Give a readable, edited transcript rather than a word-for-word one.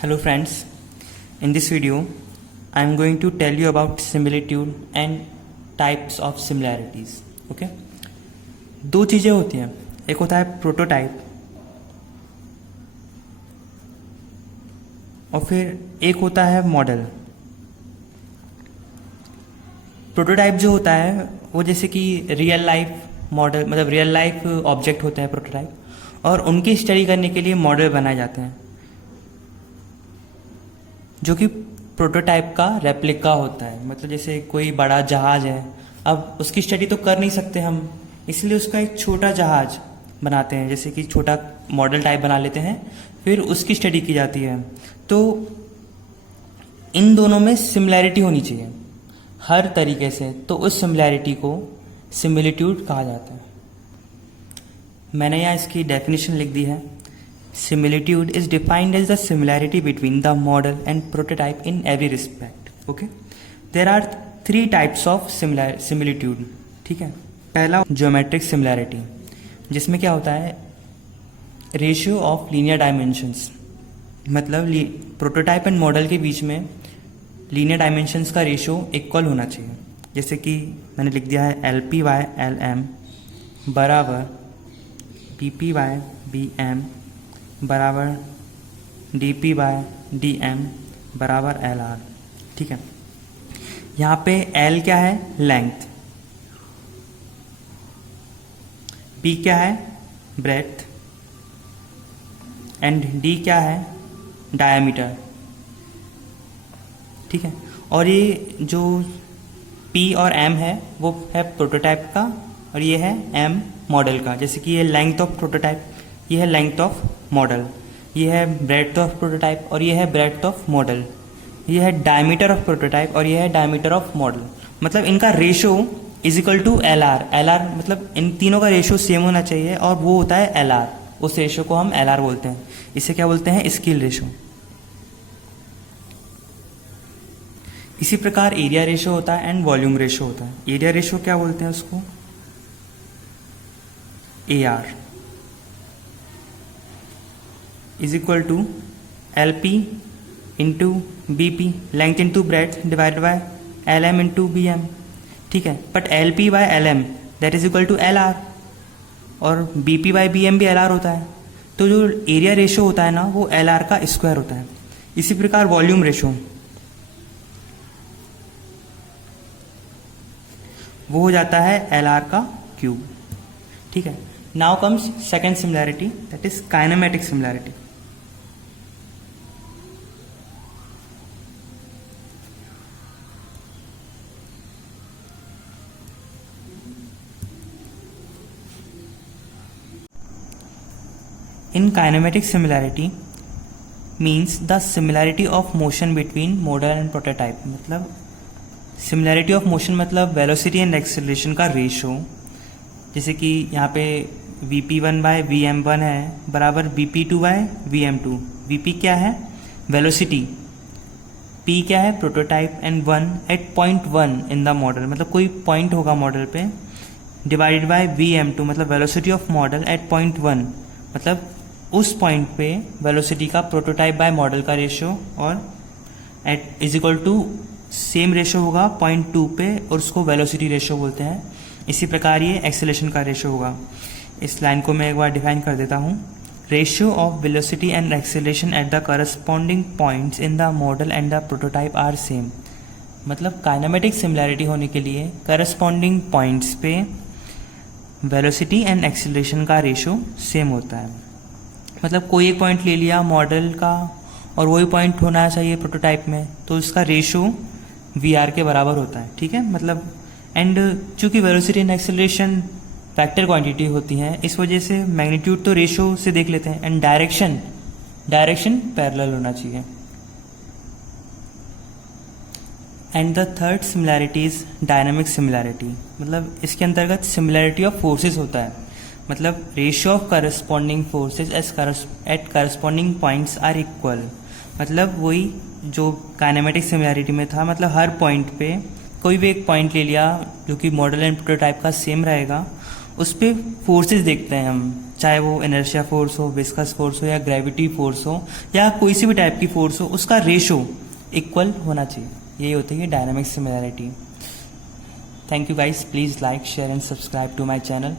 Hello friends, in this video I am going to tell you about similitude and types of similarities. Okay? दो चीज़ें होती हैं, एक होता है प्रोटोटाइप और फिर एक होता है मॉडल. प्रोटोटाइप जो होता है वो जैसे कि रियल लाइफ मॉडल मतलब रियल लाइफ ऑब्जेक्ट होते हैं प्रोटोटाइप, और उनकी स्टडी करने के लिए मॉडल बनाए जाते हैं जो कि प्रोटोटाइप का रेप्लिका होता है. मतलब जैसे कोई बड़ा जहाज है, अब उसकी स्टडी तो कर नहीं सकते हम, इसलिए उसका एक छोटा जहाज बनाते हैं, जैसे कि छोटा मॉडल टाइप बना लेते हैं, फिर उसकी स्टडी की जाती है. तो इन दोनों में सिमिलैरिटी होनी चाहिए हर तरीके से, तो उस सिमिलैरिटी को सिमिलिट्यूड कहा जाता है. मैंने यहाँ इसकी डेफिनेशन लिख दी है. Similitude is defined as the similarity between the model and prototype in every respect. Okay? There are three types of similitude. ठीक है. पहला geometric similarity, जिसमें क्या होता है रेशियो ऑफ लीनियर डायमेंशंस. मतलब प्रोटोटाइप एंड मॉडल के बीच में लीनियर डायमेंशंस का रेशियो इक्वल होना चाहिए. जैसे कि मैंने लिख दिया है LP/LM बराबर PP/BM बराबर DP/DM बराबर LR. ठीक है. यहाँ पे L क्या है, लेंथ, P क्या है, ब्रेथ, एंड D क्या है, डायमीटर. ठीक है. और ये जो P और M है वो है प्रोटोटाइप का और ये है M मॉडल का. जैसे कि ये लेंथ ऑफ प्रोटोटाइप, ये है लेंथ ऑफ मॉडल, ये है ब्रेड्थ ऑफ प्रोटोटाइप और ये है ब्रेड्थ ऑफ मॉडल, ये है डायमीटर ऑफ प्रोटोटाइप और ये है डायमीटर ऑफ मॉडल. मतलब इनका ratio is equal to LR. LR मतलब इन तीनों का रेशो सेम होना चाहिए और वो होता है LR. उस रेशो को हम LR बोलते हैं. इसे क्या बोलते हैं, स्केल रेशो. इसी प्रकार एरिया रेशो होता है एंड वॉल्यूम रेशो होता है. एरिया रेशो क्या बोलते हैं उसको, AR is equal to LP into BP, length into breadth divided by LM into BM. ठीक है. But LP/LM that is equal to LR और BP/BM भी LR होता है. तो जो एरिया रेशो होता है ना वो LR का स्क्वायर होता है. इसी प्रकार वॉल्यूम रेशो वो हो जाता है LR का क्यूब. ठीक है. Now comes second similarity, that is kinematic similarity. In kinematic similarity means the similarity of motion between model and prototype. मतलब similarity of motion मतलब velocity and acceleration का रेशो. जैसे कि यहाँ पे VP1/VM1 है बराबर BP2/VM2. VP क्या है, वेलोसिटी, P क्या है, prototype, and 1 at point 1 in the model, मतलब कोई पॉइंट होगा मॉडल पे, डिवाइडेड बाय VM2 मतलब velocity of model at point 1, मतलब उस पॉइंट पे वेलोसिटी का प्रोटोटाइप बाय मॉडल का रेशियो, और at is equal to same ratio होगा पॉइंट 2 पे और उसको वेलोसिटी रेशियो बोलते हैं. इसी प्रकार ये एक्सेलेरेशन का रेशियो होगा. इस लाइन को मैं एक बार डिफाइन कर देता हूँ. Ratio of velocity and acceleration at the corresponding points in the model and the prototype are same. मतलब काइनेमेटिक सिमिलैरिटी होने के लिए करस्पॉन्डिंग पॉइंट्स पे वेलोसिटी एंड एक्सेलेरेशन का रेशियो सेम होता है. मतलब कोई एक पॉइंट ले लिया मॉडल का और वही पॉइंट होना चाहिए प्रोटोटाइप में, तो इसका रेशियो VR के बराबर होता है. ठीक है. मतलब एंड चूंकि velocity and acceleration vector quantity होती हैं, इस वजह से मैग्नीट्यूड तो रेशियो से देख लेते हैं, एंड डायरेक्शन पैरेलल होना चाहिए. And the third similarity is dynamic similarity. मतलब इसके अंतर्गत सिमिलैरिटी ऑफ फोर्सेस होता है. मतलब ratio of corresponding forces at corresponding points are equal. मतलब वही जो काइनेमेटिक सिमिलैरिटी में था, मतलब हर पॉइंट पे कोई भी एक पॉइंट ले लिया जो कि मॉडल एंड प्रोटोटाइप का सेम रहेगा, उस पर फोर्सेस देखते हैं हम चाहे वो इनर्शिया फोर्स हो, विस्कस फोर्स हो, या ग्रेविटी फोर्स हो, या कोई सी भी टाइप की फोर्स हो, उसका रेशो इक्वल होना चाहिए। यही होती है dynamic similarity. Thank you guys, please like, share and subscribe to my channel.